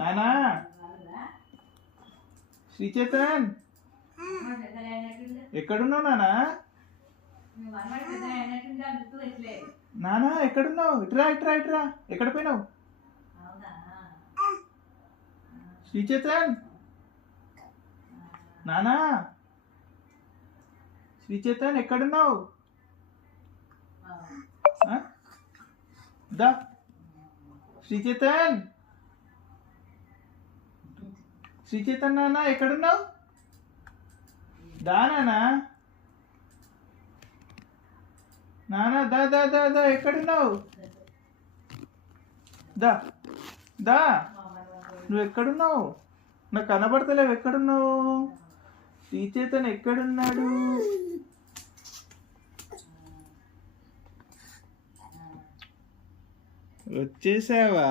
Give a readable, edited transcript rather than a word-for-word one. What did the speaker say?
నానా శ్రీచేతన్ ఎక్కడున్నావు నానా? నానా ఎక్కడున్నావు? ఇట్రా ఇట్రా ఇట్రా. ఎక్కడ పోయినావు శ్రీచేతన్? నానా శ్రీచేతన్ ఎక్కడున్నావు? దా శ్రీచేతన్, శ్రీచేతన్ నాన్న ఎక్కడున్నావు? దా నానా, నానా దా దా దా దా ఎక్కడున్నావు? దా దా, నువ్వు ఎక్కడున్నావు? నాకు కనబడతలేవు. ఎక్కడున్నావు? శ్రీచేతన్ ఎక్కడున్నాడు? వచ్చేసావా?